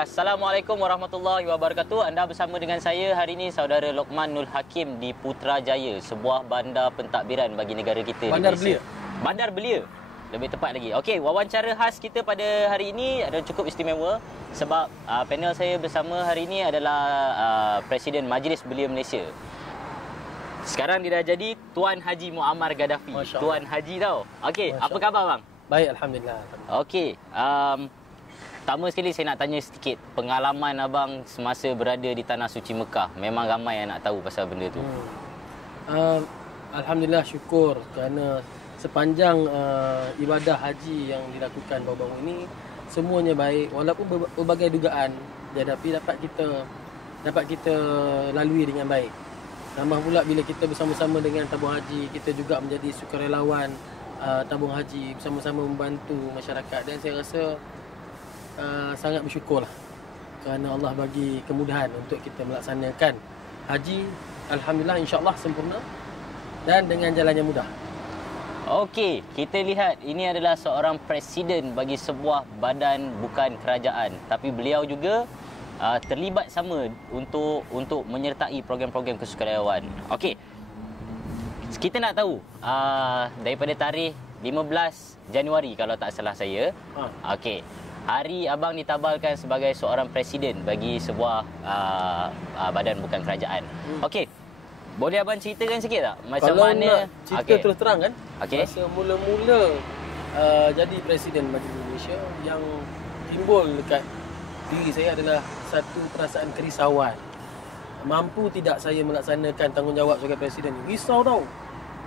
Assalamualaikum warahmatullahi wabarakatuh. Anda bersama dengan saya hari ini, Saudara Lokman Nul Hakim di Putrajaya, sebuah bandar pentadbiran bagi negara kita. Bandar Belia. Bandar Belia, lebih tepat lagi. Okey, wawancara khas kita pada hari ini adalah cukup istimewa sebab panel saya bersama hari ini adalah Presiden Majlis Belia Malaysia. Sekarang dia dah jadi Tuan Haji Muammar Gaddafi. Tuan Haji tau. Okey, apa khabar bang? Baik, Alhamdulillah. Okey, pertama sekali saya nak tanya sedikit pengalaman abang semasa berada di Tanah Suci Mekah. Memang ramai yang nak tahu pasal benda tu. Alhamdulillah, syukur kerana sepanjang ibadah haji yang dilakukan baru-baru ini semuanya baik, walaupun berbagai dugaan tetapi dapat kita lalui dengan baik. Tambah pula bila kita bersama-sama dengan tabung haji, kita juga menjadi sukarelawan tabung haji, bersama-sama membantu masyarakat, dan saya rasa sangat bersyukurlah kerana Allah bagi kemudahan untuk kita melaksanakan haji. Alhamdulillah, insya-Allah sempurna dan dengan jalan yang mudah. Okey, kita lihat ini adalah seorang presiden bagi sebuah badan bukan kerajaan, tapi beliau juga terlibat sama untuk menyertai program-program kesukarelawan. Okey, kita nak tahu daripada tarikh 15 Januari kalau tak salah saya. Okey, hari abang ditabalkan sebagai seorang presiden bagi sebuah badan bukan kerajaan. Okey, boleh abang ceritakan sikit tak macam kalau mana? Nak cerita terus terang kan? Masa mula-mula jadi presiden Majlis Malaysia, yang timbul dekat diri saya adalah satu perasaan kerisauan. Mampu tidak saya melaksanakan tanggungjawab sebagai presiden? Risau tau.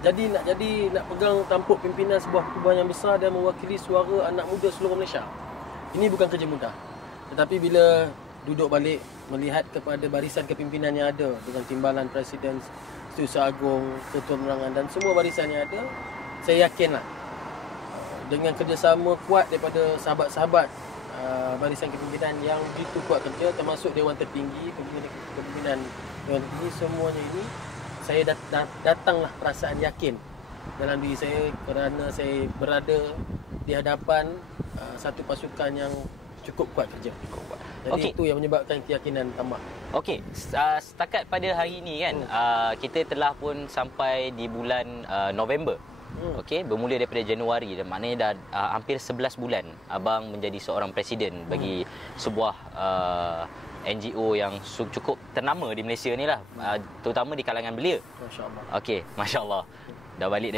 Nak pegang tampuk pimpinan sebuah pertubuhan yang besar dan mewakili suara anak muda seluruh Malaysia. Ini bukan kerja mudah. Tetapi bila duduk balik melihat kepada barisan kepimpinan yang ada dengan timbalan Presiden, Setiausaha Agong, Ketua Penerangan dan semua barisan yang ada, saya yakinlah dengan kerjasama kuat daripada sahabat-sahabat barisan kepimpinan yang begitu kuat kerja, termasuk Dewan Tertinggi, kepimpinan Dewan Tertinggi, semuanya ini saya datanglah perasaan yakin dalam diri saya kerana saya berada di hadapan satu pasukan yang cukup kuat kerja. Jadi itu yang menyebabkan keyakinan tambah. Okey, setakat pada hari ini kan, kita telah pun sampai di bulan November. Okey, bermula daripada Januari, dan maknanya dah hampir 11 bulan abang menjadi seorang presiden bagi sebuah NGO yang cukup ternama di Malaysia ni lah, terutama di kalangan belia. Masya-Allah. Okey, masya-Allah. Dah balik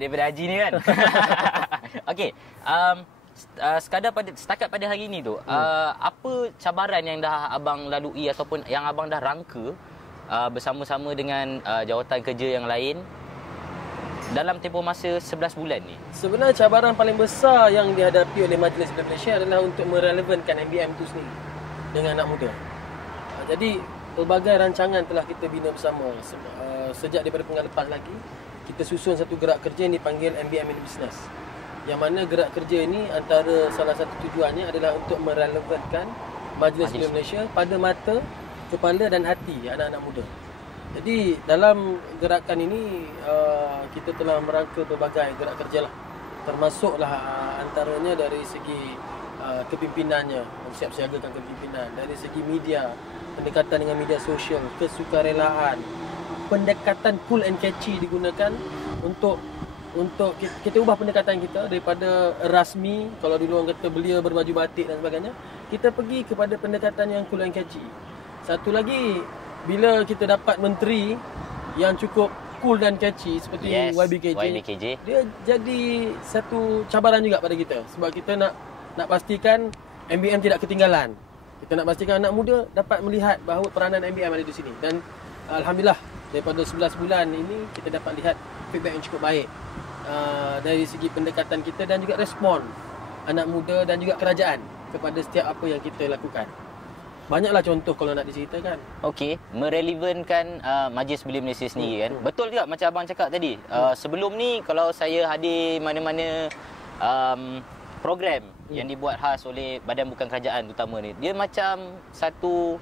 daripada haji ni kan. Okey, setakat pada hari ini tu, apa cabaran yang dah abang lalui ataupun yang abang dah rangka bersama-sama dengan jawatan kerja yang lain dalam tempoh masa 11 bulan ni? Sebenarnya cabaran paling besar yang dihadapi oleh Majlis Belia Malaysia adalah untuk merelevankan MBM itu sendiri dengan anak muda. Jadi pelbagai rancangan telah kita bina bersama. Sejak daripada penggal lepas lagi, kita susun satu gerak kerja yang dipanggil MBM in Business. Yang mana gerak kerja ini antara salah satu tujuannya adalah untuk merelevankan Majlis Belia Malaysia pada mata, kepala dan hati anak-anak muda. Jadi dalam gerakan ini kita telah merangka berbagai gerak kerja lah. Termasuklah antaranya dari segi kepimpinannya, siap-siagakan kepimpinan, dari segi media, pendekatan dengan media sosial, kesukarelaan, pendekatan cool and catchy digunakan untuk kita ubah pendekatan kita daripada rasmi. Kalau dulu orang kata belia berbaju batik dan sebagainya, kita pergi kepada pendekatan yang cool and catchy. Satu lagi, bila kita dapat menteri yang cukup cool dan catchy seperti YBKJ, dia jadi satu cabaran juga pada kita, sebab kita nak pastikan MBM tidak ketinggalan. Kita nak pastikan anak muda dapat melihat bahawa peranan MBM ada di sini. Dan alhamdulillah, daripada 11 bulan ini kita dapat lihat feedback yang cukup baik dari segi pendekatan kita dan juga respon anak muda dan juga kerajaan kepada setiap apa yang kita lakukan. Banyaklah contoh kalau nak diceritakan. Okey, merelevankan Majlis Belia Malaysia sendiri kan. Betul juga macam abang cakap tadi. Sebelum ni kalau saya hadir mana-mana program yang dibuat khas oleh badan bukan kerajaan terutama ni, dia macam satu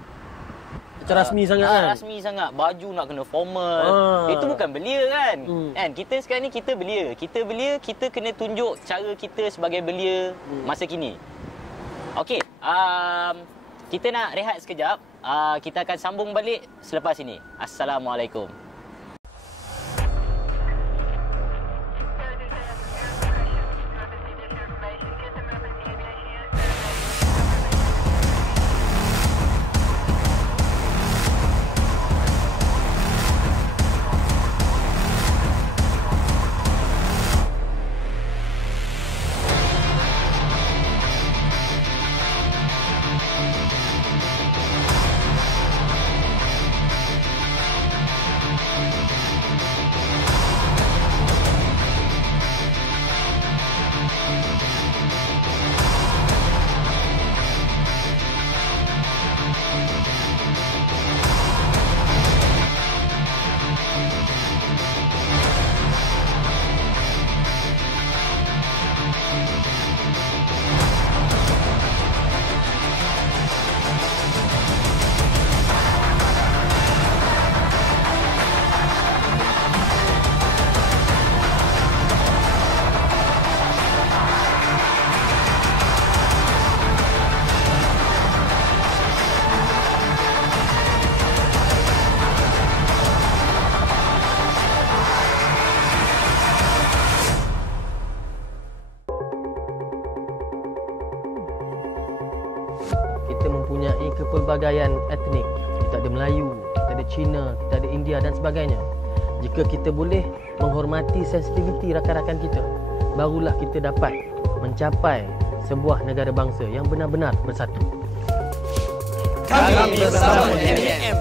rasmi sangat kan. Rasmi sangat. Baju nak kena formal. Itu bukan belia kan. Kan kita sekarang ni kita belia, kita kena tunjuk cara kita sebagai belia masa kini. Okey, kita nak rehat sekejap. Kita akan sambung balik selepas ini. Assalamualaikum. Kita mempunyai kepelbagaian etnik. Kita ada Melayu, kita ada Cina, kita ada India dan sebagainya. Jika kita boleh menghormati sensitiviti rakan-rakan kita, barulah kita dapat mencapai sebuah negara bangsa yang benar-benar bersatu. Kami bersama MBM.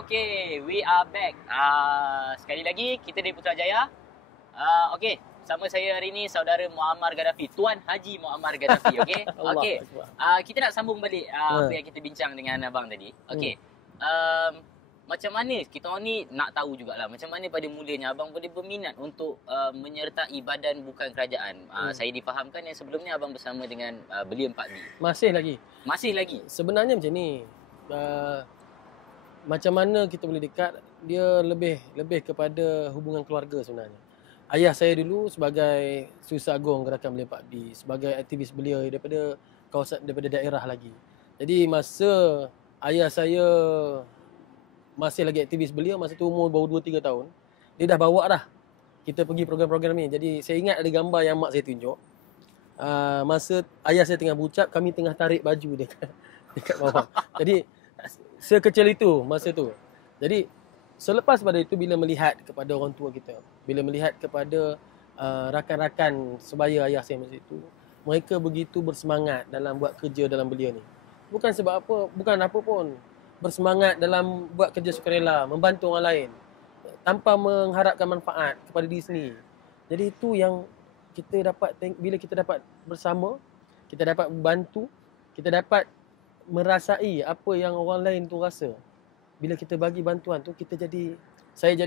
Okey, we are back. Sekali lagi kita dari Putrajaya. Okey, sama saya hari ini saudara Muammar Gaddafi, Tuan Haji Muammar Gaddafi. Okey. Okey. Kita nak sambung balik apa yang kita bincang dengan abang tadi. Okey. Macam mana kita orang ni nak tahu jugalah macam mana pada mulanya abang boleh berminat untuk menyertai badan bukan kerajaan. Saya difahamkan yang sebelumnya abang bersama dengan Belia 4B. Masih lagi. Masih lagi. Sebenarnya macam ni. Macam mana kita boleh dekat, dia lebih kepada hubungan keluarga sebenarnya. Ayah saya dulu sebagai Susah Agung Gerakan Belia 4B, sebagai aktivis belia daripada kawasan, daripada daerah lagi. Jadi masa ayah saya masih lagi aktivis belia, masa tu umur baru 2-3 tahun, dia dah bawa dah kita pergi program-program ni. Jadi saya ingat ada gambar yang mak saya tunjuk. Masa ayah saya tengah berucap, kami tengah tarik baju dekat bawah. Jadi sekecil itu masa tu. Jadi selepas pada itu, bila melihat kepada orang tua kita, bila melihat kepada rakan-rakan sebaya ayah saya masa itu, mereka begitu bersemangat dalam buat kerja dalam belia ni. Bukan sebab apa, bukan apa pun. Bersemangat dalam buat kerja sukarela, membantu orang lain tanpa mengharapkan manfaat kepada diri sendiri. Jadi itu yang kita dapat, bila kita dapat bersama, kita dapat membantu, kita dapat merasai apa yang orang lain tu rasa. Bila kita bagi bantuan tu, saya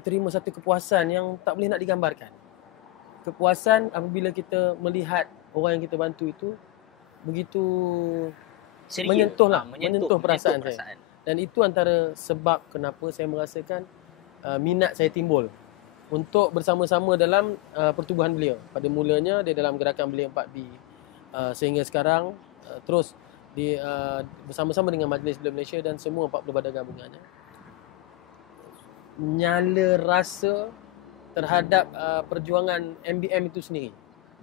terima satu kepuasan yang tak boleh nak digambarkan. Kepuasan apabila kita melihat orang yang kita bantu itu begitu menyentuh perasaan saya. Dan itu antara sebab kenapa saya merasakan minat saya timbul untuk bersama-sama dalam pertubuhan belia. Pada mulanya dia dalam Gerakan Belia 4B, sehingga sekarang terus bersama-sama dengan Majlis Belia Malaysia dan semua 40 badan gabungannya. Nyala rasa terhadap perjuangan MBM itu sendiri.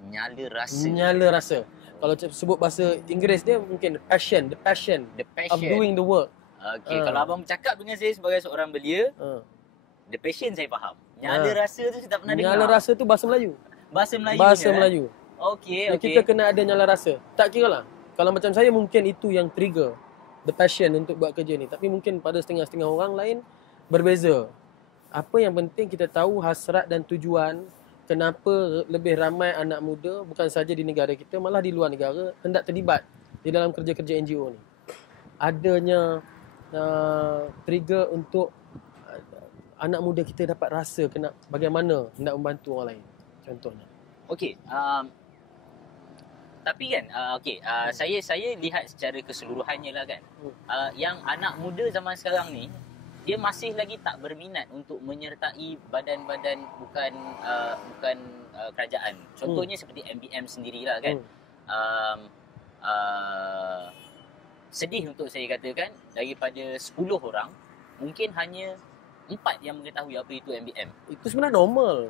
Nyala rasa. Kalau sebut bahasa Inggeris dia mungkin the passion of doing the work. Okey, kalau abang bercakap dengan saya sebagai seorang belia, the passion saya faham. Nyala rasa tu saya tak pernah dengar. Nyala rasa tu bahasa Melayu. Bahasa Melayu. Bahasa Melayu. Okey. Kita kena ada nyala rasa. Tak kira lah. Kalau macam saya, mungkin itu yang trigger the passion untuk buat kerja ni. Tapi mungkin pada setengah-setengah orang lain berbeza. Apa yang penting kita tahu hasrat dan tujuan kenapa lebih ramai anak muda, bukan saja di negara kita, malah di luar negara, hendak terlibat di dalam kerja-kerja NGO ni. Adanya trigger untuk anak muda kita dapat rasa bagaimana hendak membantu orang lain, contohnya. Okey, tapi kan saya lihat secara keseluruhannya lah kan. Yang anak muda zaman sekarang ni dia masih lagi tak berminat untuk menyertai badan-badan bukan kerajaan. Contohnya seperti MBM sendirilah kan. Sedih untuk saya katakan, daripada 10 orang mungkin hanya 4 yang mengetahui apa itu MBM. Itu sebenarnya normal.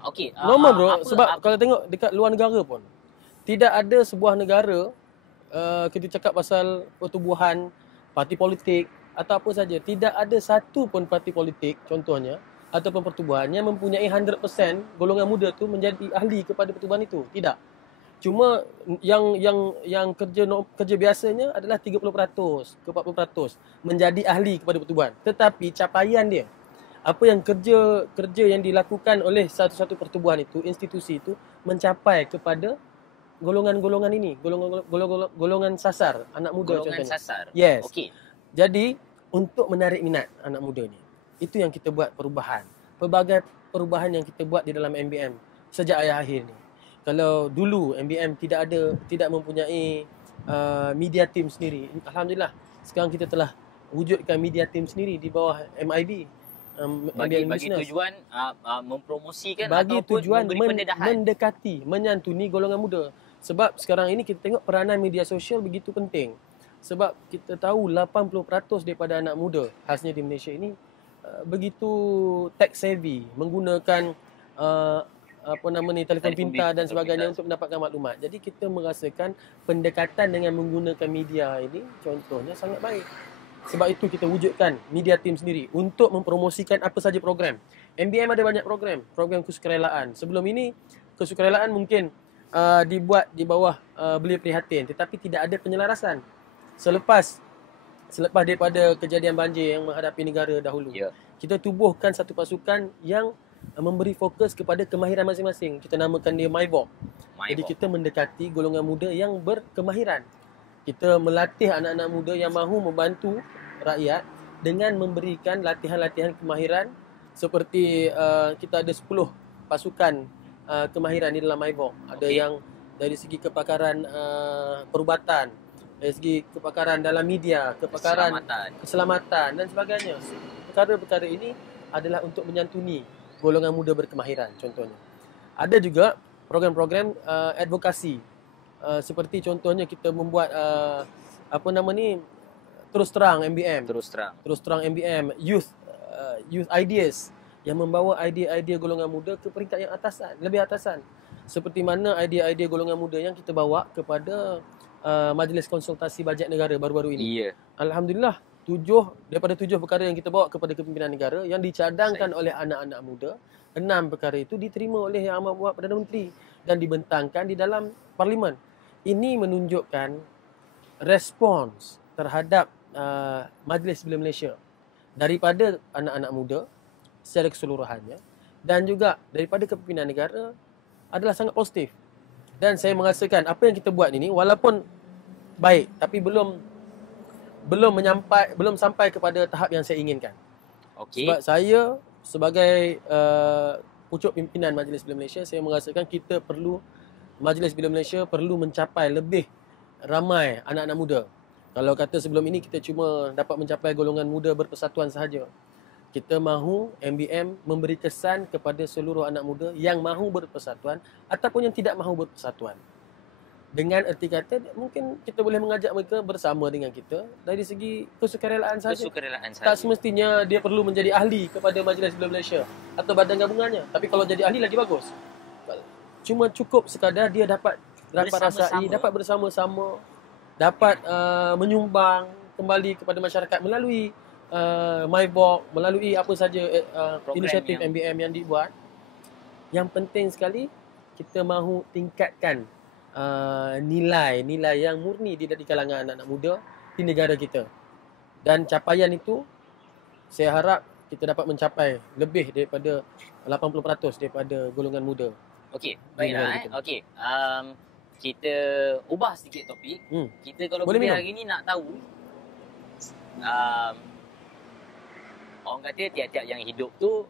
Okey, Normal bro, sebab kalau tengok dekat luar negara pun tidak ada sebuah negara kita cakap pasal pertubuhan parti politik atau apa saja, tidak ada satu pun parti politik contohnya ataupun pertubuhan yang mempunyai 100% golongan muda tu menjadi ahli kepada pertubuhan itu. Tidak. Cuma yang kerja biasanya adalah 30% ke 40% menjadi ahli kepada pertubuhan. Tetapi capaian dia, apa yang kerja yang dilakukan oleh satu-satu pertubuhan itu, institusi itu mencapai kepada golongan-golongan ini, golongan sasar anak muda golongan contohnya. sasar. Yes. Okey. Jadi untuk menarik minat anak muda ni, itu yang kita buat perubahan. Pelbagai perubahan yang kita buat di dalam MBM sejak akhir ni. Kalau dulu MBM tidak mempunyai media team sendiri, alhamdulillah sekarang kita telah wujudkan media team sendiri di bawah MIB. Bagi tujuan mempromosikan bagi ataupun tujuan memberi pendedahan. mendekati, menyantuni golongan muda. Sebab sekarang ini kita tengok peranan media sosial begitu penting. Sebab kita tahu 80% daripada anak muda khasnya di Malaysia ini begitu tech savvy, menggunakan telefon pintar dan sebagainya untuk mendapatkan maklumat. Jadi kita merasakan pendekatan dengan menggunakan media ini contohnya sangat baik. Sebab itu kita wujudkan media team sendiri untuk mempromosikan apa saja program. MBM ada banyak program kesukarelaan. Sebelum ini kesukarelaan mungkin dibuat di bawah Belia Prihatin, tetapi tidak ada penyelarasan. Selepas daripada kejadian banjir yang menghadapi negara dahulu, kita tubuhkan satu pasukan yang memberi fokus kepada kemahiran masing-masing. Kita namakan dia MyVok. Jadi kita mendekati golongan muda yang berkemahiran. Kita melatih anak-anak muda yang mahu membantu rakyat dengan memberikan latihan-latihan kemahiran seperti kita ada 10 pasukan kemahiran di dalam MyVok. Ada yang dari segi kepakaran perubatan, dari segi kepakaran dalam media, kepakaran keselamatan dan sebagainya. Perkara-perkara ini adalah untuk menyantuni golongan muda berkemahiran contohnya. Ada juga program-program advokasi. Seperti contohnya kita membuat terus terang MBM. Terus terang MBM, youth ideas yang membawa idea-idea golongan muda ke peringkat yang lebih atasan. Seperti mana idea-idea golongan muda yang kita bawa kepada Majlis Konsultasi Bajet Negara baru-baru ini. Alhamdulillah, daripada 7 perkara yang kita bawa kepada kepimpinan negara yang dicadangkan oleh anak-anak muda, 6 perkara itu diterima oleh Yang Amat Berhak Perdana Menteri dan dibentangkan di dalam parlimen. Ini menunjukkan respons terhadap Majlis Belia Malaysia daripada anak-anak muda secara keseluruhannya dan juga daripada kepimpinan negara adalah sangat positif. Dan saya merasakan apa yang kita buat ini walaupun baik tapi belum sampai kepada tahap yang saya inginkan. Sebab saya sebagai pucuk pimpinan Majlis Belia Malaysia, saya merasakan Majlis Belia Malaysia perlu mencapai lebih ramai anak-anak muda. Kalau kata sebelum ini kita cuma dapat mencapai golongan muda berpersatuan sahaja. Kita mahu MBM memberi kesan kepada seluruh anak muda yang mahu berpersatuan ataupun yang tidak mahu berpersatuan. Dengan erti kata mungkin kita boleh mengajak mereka bersama dengan kita dari segi kesukarelaan sahaja. Tak semestinya dia perlu menjadi ahli kepada Majlis Belia Malaysia atau badan gabungannya. Tapi kalau jadi ahli lagi bagus. Cuma cukup sekadar dia dapat rasai, dapat bersama-sama, dapat menyumbang kembali kepada masyarakat melalui MyVok, melalui apa saja inisiatif MBM yang dibuat. Yang penting sekali kita mahu tingkatkan nilai yang murni di kalangan anak-anak muda di negara kita. Dan capaian itu saya harap kita dapat mencapai lebih daripada 80% daripada golongan muda. Okey, baiklah. Okey. Kita ubah sedikit topik. Kita kalau boleh hari ni nak tahu orang kata tiap-tiap yang hidup tu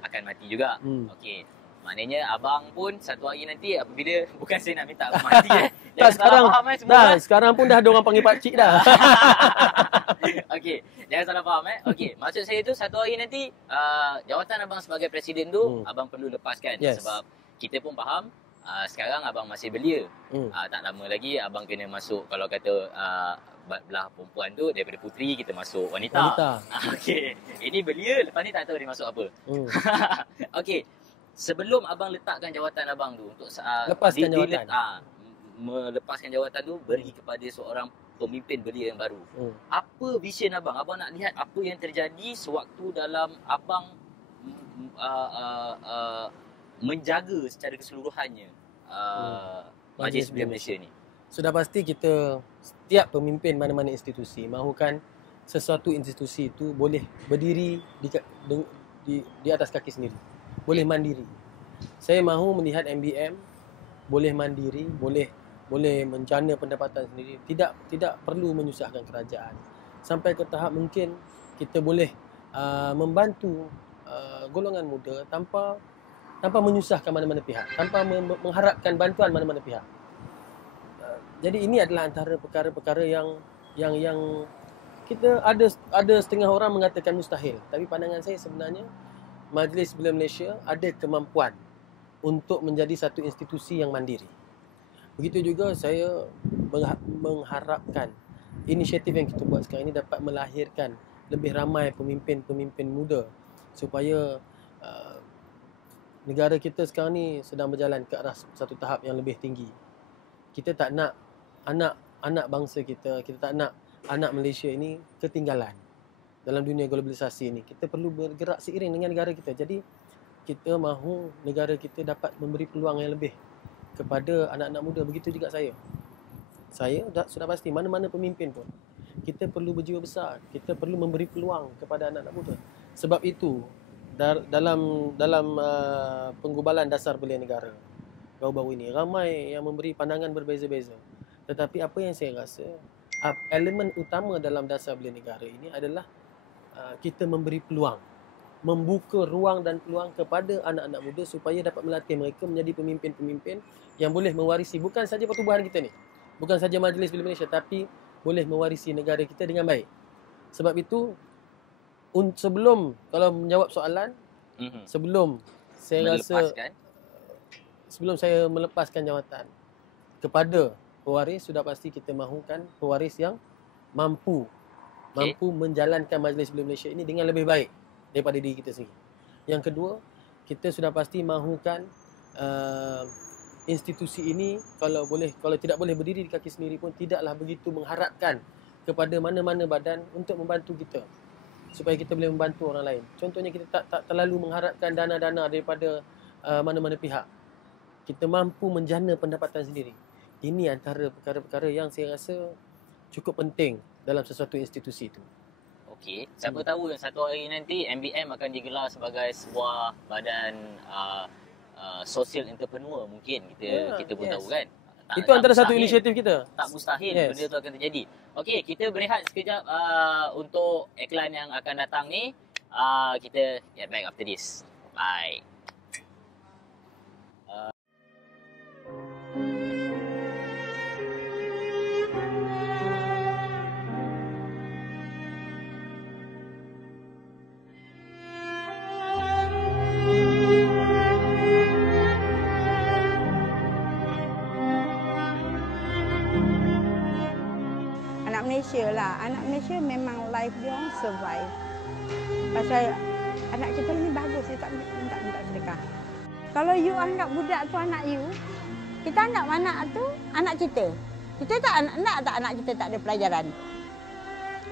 akan mati juga. Okey. Maknanya abang pun satu hari nanti apabila, bukan saya nak minta abang mati Tak, sekarang semua dah, sekarang pun dah ada orang panggil pakcik dah. Okey, jangan salah faham Okey, maksud saya tu satu hari nanti jawatan abang sebagai presiden tu abang perlu lepaskan. Yes. Sebab kita pun faham sekarang abang masih belia. Tak lama lagi abang kena masuk, kalau kata belah perempuan tu daripada puteri kita masuk wanita. Okey, ini belia, lepas ni tak tahu dia masuk apa. Okey, sebelum abang letakkan jawatan abang tu untuk lepaskan jawatan. Melepaskan jawatan tu, beri kepada seorang pemimpin belia yang baru. Apa vision abang? Abang nak lihat apa yang terjadi sewaktu dalam abang menjaga secara keseluruhannya Majlis Belia Malaysia ni. Sudah pasti kita, setiap pemimpin mana-mana institusi mahukan sesuatu institusi itu boleh berdiri di atas kaki sendiri, boleh mandiri. Saya mahu melihat MBM boleh mandiri, boleh menjana pendapatan sendiri, tidak perlu menyusahkan kerajaan. Sampai ke tahap mungkin kita boleh membantu golongan muda tanpa menyusahkan mana-mana pihak, tanpa mengharapkan bantuan mana-mana pihak. Jadi ini adalah antara perkara-perkara yang kita ada setengah orang mengatakan mustahil, tapi pandangan saya sebenarnya Majlis Belia Malaysia ada kemampuan untuk menjadi satu institusi yang mandiri. Begitu juga saya mengharapkan inisiatif yang kita buat sekarang ini dapat melahirkan lebih ramai pemimpin-pemimpin muda supaya negara kita sekarang ni sedang berjalan ke arah satu tahap yang lebih tinggi. Kita tak nak anak bangsa kita tak nak anak Malaysia ini ketinggalan dalam dunia globalisasi ini. Kita perlu bergerak seiring dengan negara kita. Jadi kita mahu negara kita dapat memberi peluang yang lebih kepada anak-anak muda. Begitu juga saya sudah pasti mana-mana pemimpin pun kita perlu berjiwa besar, kita perlu memberi peluang kepada anak-anak muda. Sebab itu dalam penggubalan dasar belia negara baru-baru ini ramai yang memberi pandangan berbeza-beza. Tetapi apa yang saya rasa elemen utama dalam dasar belia negara ini adalah kita memberi peluang, membuka ruang dan peluang kepada anak-anak muda supaya dapat melatih mereka menjadi pemimpin-pemimpin yang boleh mewarisi bukan saja pertubuhan kita ni, bukan saja Majlis Belia Malaysia, tapi boleh mewarisi negara kita dengan baik. Sebab itu sebelum, kalau menjawab soalan, sebelum saya sebelum saya melepaskan jawatan kepada pewaris, sudah pasti kita mahukan pewaris yang mampu menjalankan Majlis Belia Malaysia ini dengan lebih baik daripada diri kita sendiri. Yang kedua, kita sudah pasti mahukan institusi ini kalau tidak boleh berdiri di kaki sendiri pun tidaklah begitu mengharapkan kepada mana-mana badan untuk membantu kita supaya kita boleh membantu orang lain. Contohnya kita tak terlalu mengharapkan dana-dana daripada mana-mana pihak. Kita mampu menjana pendapatan sendiri. Ini antara perkara-perkara yang saya rasa cukup penting dalam sesuatu institusi itu. Okey, siapa tahu satu hari nanti MBM akan digelar sebagai sebuah badan social entrepreneur mungkin kita pun tahu kan. Itu antara satu inisiatif kita. Tak mustahil benda tu akan terjadi. Okey, kita berehat sekejap untuk iklan yang akan datang ni. Kita get back after this. Bye. Anak Malaysia memang life dia orang survive. Pasal anak kita ni bagus, dia tak minta sedekah. Kalau you anggap budak tu anak you, kita anggap anak tu anak kita. Kita tak nak tak anak kita tak ada pelajaran.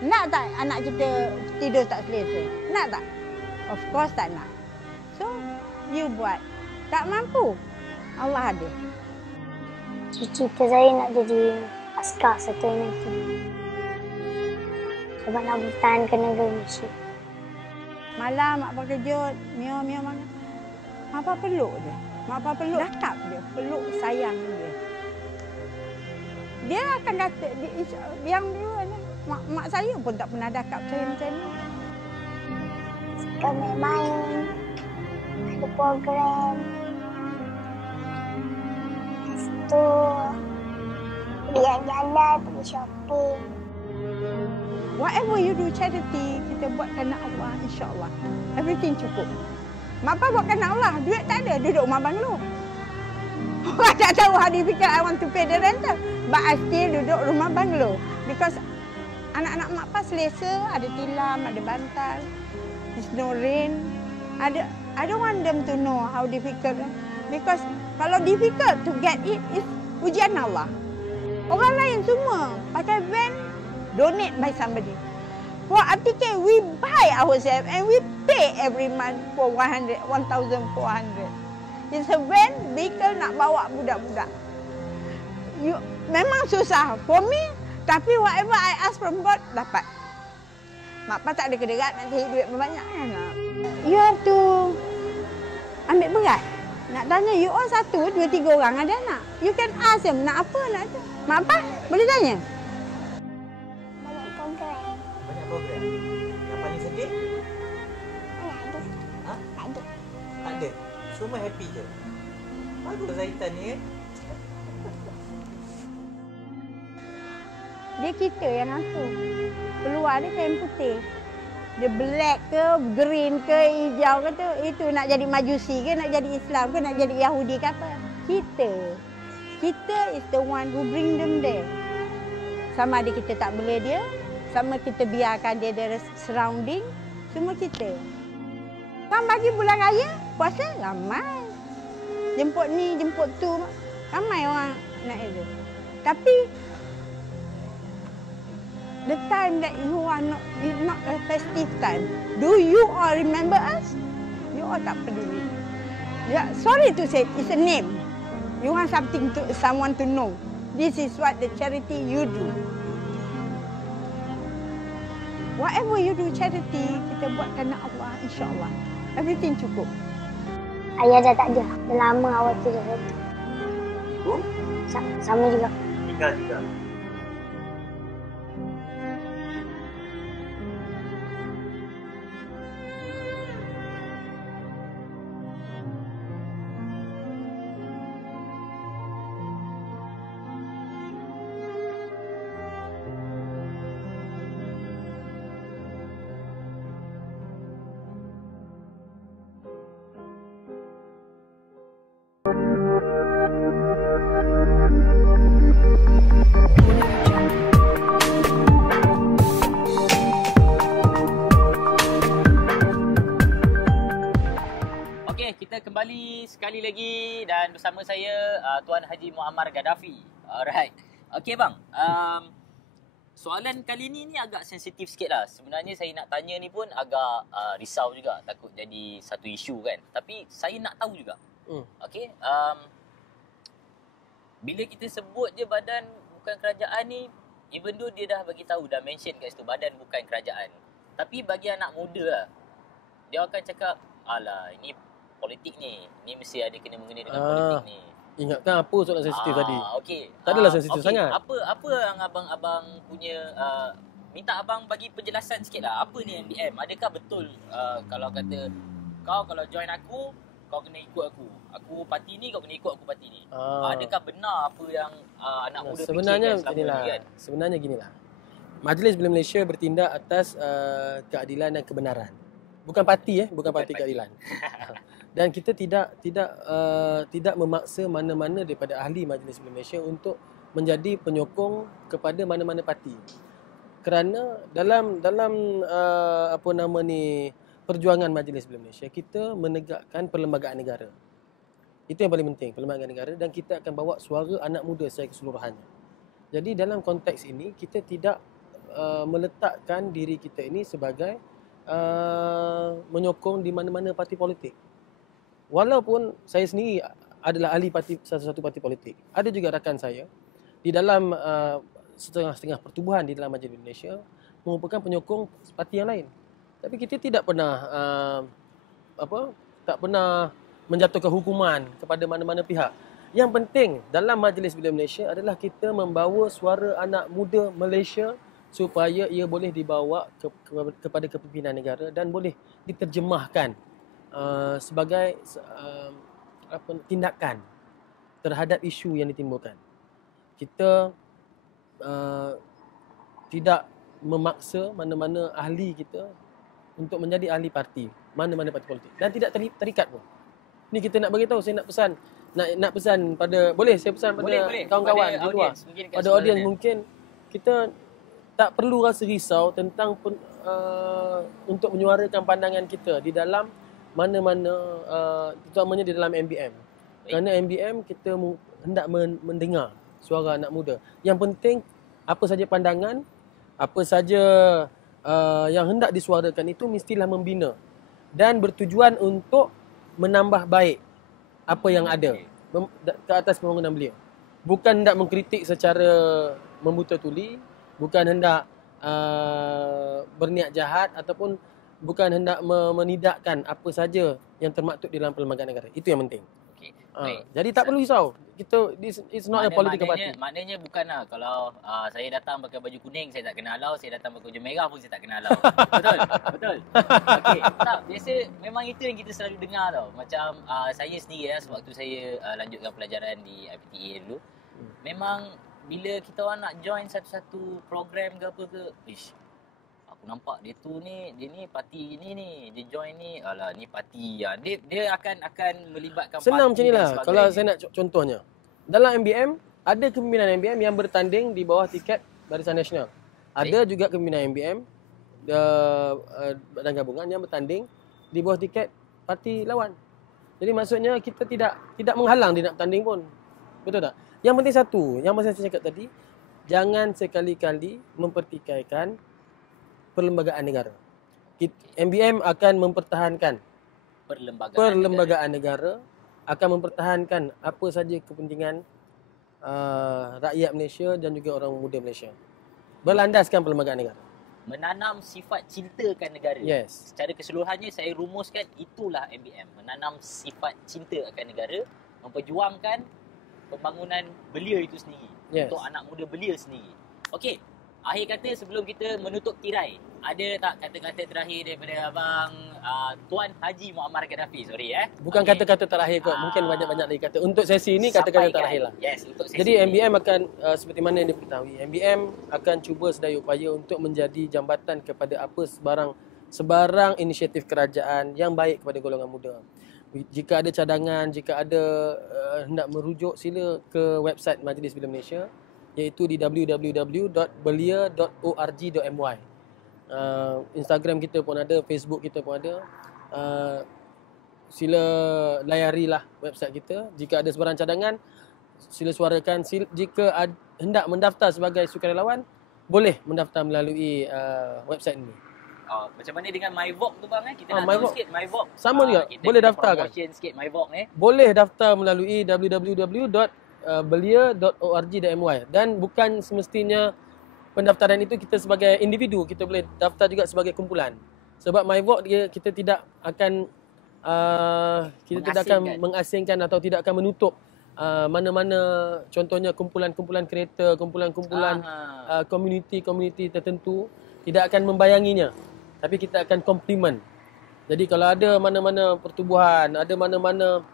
Nak tak anak kita tidur tak selesa? Nak tak? Of course tak nak. So, you buat. Tak mampu, Allah ada. Cita-cita saya nak jadi askar satu hari nanti. Sebab nak bertahankan negara Malaysia. Malam mak bekerja, Mio mana? Mak apa peluk dia. Mak apa peluk dakap dia, peluk sayang dia. Dia akan kata yang dia mak saya pun tak pernah dakap saya macam ni. Suka main-main, ada program, tu pergi jalan-jalan, pergi shopping. Whatever you do charity, kita buat kerana Allah, insya-Allah. Everything cukup. Mak Pak buat kerana Allah, duit tak ada, duduk rumah banglo. Orang tak tahu how difficult I want to pay the rental. But I still duduk rumah banglo. Because anak-anak Mak Pak selesa, ada tilam, ada bantal. There's no rain. I don't want them to know how difficult. Because kalau difficult to get it, is ujian Allah. Orang lain semua pakai van, donate by somebody. For RTK, we buy ourselves and we pay every month for 1,400. It's a van, vehicle nak bawa budak-budak. Memang susah for me, tapi whatever I ask from God, dapat. Mak Pak tak ada kedekat nak cari duit banyak kan. You have to ambil berat. Nak tanya, you all 1, 2, 3 orang ada anak. You can ask them, nak apa nak tu. Mak Pak boleh tanya? Banyak program. Banyak program. Yang paling sedih? Mana ada? Ha? Tak ada. Tak ada. Semua happy je. Bagus Zaitan ni kan? Dia kita yang atur. Keluar dia kain putih. Dia black ke, green ke, hijau ke tu. Itu nak jadi majusi ke, nak jadi Islam ke, nak jadi Yahudi ke apa. Kita. Kita is the one who bring them there. Sama ada kita tak boleh dia, sama kita biarkan dia dari surrounding, semua kita. Kan bagi bulan raya, puasa ramai. Jemput ni, jemput tu, ramai orang nak itu. Tapi the time that you are not, it's not a festive time. Do you all remember us? You all tak peduli. Yeah, sorry to say, it's a name. You want something to someone to know. This is what the charity you do. Whatever you do charity, kita buat kerana Allah, insya-Allah. Everything cukup. Ayah dah tak ada. Dah lama awak tu dah satu. Sama juga. Tinggal juga. Kita kembali sekali lagi dan bersama saya Tuan Haji Muammar Gaddafi. Alright. Okey bang. Soalan kali ni agak sensitif sikit lah. Sebenarnya saya nak tanya ni pun agak risau juga. Takut jadi satu isu kan. Tapi saya nak tahu juga. Okey. Bila kita sebut je badan bukan kerajaan ni, even though dia dah bagi tahu, dah mention kat situ badan bukan kerajaan. Tapi bagi anak muda lah, dia akan cakap, alah ini politik ni mesti ada kena mengena dengan politik ni. Ingatkan apa soalan sensitif tadi? Okey. Tak adalah sensitif sangat. Apa yang abang punya minta abang bagi penjelasan sikitlah. Apa ni MBM? Adakah betul kalau kata kau kalau join aku, kau kena ikut aku. Aku parti ni, kau kena ikut aku parti ni. Adakah benar apa yang anak muda sebenarnya fikirkan selama ginilah, ni kan? Sebenarnya ginilah. Majlis Belia Malaysia bertindak atas keadilan dan kebenaran. Bukan parti bukan parti keadilan. Dan kita tidak memaksa mana-mana daripada ahli Majlis Belia Malaysia untuk menjadi penyokong kepada mana-mana parti. Kerana dalam perjuangan Majlis Belia Malaysia, kita menegakkan perlembagaan negara. Itu yang paling penting, perlembagaan negara, dan kita akan bawa suara anak muda secara keseluruhannya. Jadi dalam konteks ini kita tidak meletakkan diri kita ini sebagai menyokong di mana-mana parti politik. Walaupun saya sendiri adalah ahli salah satu parti politik. Ada juga rakan saya di dalam setengah-setengah pertubuhan di dalam Majlis Malaysia merupakan penyokong parti yang lain. Tapi kita tidak pernah tak pernah menjatuhkan hukuman kepada mana-mana pihak. Yang penting dalam Majlis Belia Malaysia adalah kita membawa suara anak muda Malaysia supaya ia boleh dibawa kepada kepimpinan negara dan boleh diterjemahkan sebagai tindakan terhadap isu yang ditimbulkan. Kita tidak memaksa mana-mana ahli kita untuk menjadi ahli parti, mana-mana parti politik, dan tidak terikat pun. Ni kita nak bagi tahu, saya nak pesan, nak pesan pada, boleh saya pesan pada kawan-kawan di luar, pada audiens mungkin kita tak perlu rasa risau tentang untuk menyuarakan pandangan kita di dalam mana-mana, terutamanya di dalam MBM. Kerana MBM kita hendak mendengar suara anak muda. Yang penting apa saja pandangan, apa saja yang hendak disuarakan itu mestilah membina dan bertujuan untuk menambah baik apa yang ada ke atas pembangunan beliau. Bukan hendak mengkritik secara membuta tuli, bukan hendak berniat jahat, ataupun bukan hendak menidakkan apa saja yang termaktub di dalam perlembagaan negara. Itu yang penting. Jadi tak perlu risau. It's not a political party. Maknanya bukanlah kalau saya datang pakai baju kuning saya tak kena halau, saya datang pakai baju merah pun saya tak kena halau. Betul? Betul. Okey. Tak, biasa memang itu yang kita selalu dengar tau. Macam saya sendiri sewaktu saya lanjutkan pelajaran di IPTA dulu. Memang bila kita orang nak join satu-satu program ke apa ke, aku nampak dia ni parti ni, dia join ni, alah ni parti ya. Dia akan melibatkan senang parti. macam inilah. Kalau saya nak contohnya, dalam MBM ada kepimpinan MBM yang bertanding di bawah tiket Barisan Nasional. Ada juga kepimpinan MBM badan gabungan yang bertanding di bawah tiket parti lawan. Jadi maksudnya kita tidak menghalang dia nak bertanding pun. Betul tak? Yang penting satu, yang saya cakap tadi, jangan sekali-kali mempertikaikan perlembagaan negara. MBM akan mempertahankan perlembagaan negara, akan mempertahankan apa saja kepentingan rakyat Malaysia dan juga orang muda Malaysia. Berlandaskan perlembagaan negara. Menanam sifat cintakan negara. Yes. Secara keseluruhannya saya rumuskan itulah MBM. Menanam sifat cinta akan negara, memperjuangkan pembangunan belia itu sendiri. Yes. Untuk anak muda belia sendiri. Okey. Akhir kata sebelum kita menutup tirai, ada tak kata-kata terakhir daripada abang Tuan Haji Muammar Gaddafi? Bukan kata-kata terakhir kot, mungkin banyak-banyak lagi kata. Untuk sesi ini kata-kata terakhir lah. Yes, untuk sesi jadi ini. MBM akan seperti mana yang diketahui, MBM akan cuba sedaya upaya untuk menjadi jambatan kepada apa sebarang inisiatif kerajaan yang baik kepada golongan muda. Jika ada cadangan, jika ada hendak merujuk, sila ke website Majlis Belia Malaysia, iaitu di www.belia.org.my. Instagram kita pun ada, Facebook kita pun ada. Sila layarilah website kita. Jika ada sebarang cadangan, sila suarakan. Jika hendak mendaftar sebagai sukarelawan, boleh mendaftar melalui website ini. Macam mana dengan MyVogue tu bang? Kita nak MyVogue tahu sikit MyVogue. sama juga, boleh daftarkan. Promotion sikit MyVogue ni. Boleh daftar melalui www.belia.org.my. Dan bukan semestinya pendaftaran itu kita sebagai individu, kita boleh daftar juga sebagai kumpulan. Sebab MyVogue kita tidak akan mengasingkan atau tidak akan menutup mana-mana, contohnya kumpulan-kumpulan kereta, kumpulan-kumpulan komuniti tertentu, tidak akan membayanginya. Tapi kita akan komplement. Jadi kalau ada mana-mana pertubuhan, ada mana-mana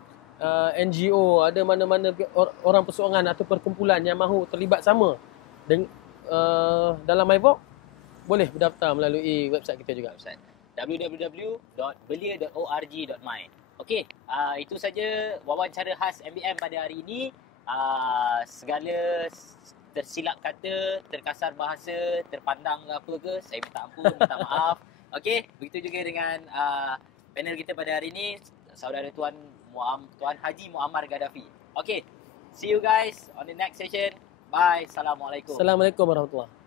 NGO, ada mana-mana orang perseorangan atau perkumpulan yang mahu terlibat sama dalam MyVogue, boleh berdaftar melalui website kita juga. www.belia.org.my. Okey, itu saja wawancara khas MBM pada hari ini. Segala tersilap kata, terkasar bahasa, terpandang apa ke, saya minta ampun, minta maaf. Okey, begitu juga dengan panel kita pada hari ini, saudara Tuan Haji Muammar Gaddafi. Okey, see you guys on the next session. Bye. Assalamualaikum. Assalamualaikum warahmatullahi wabarakatuh.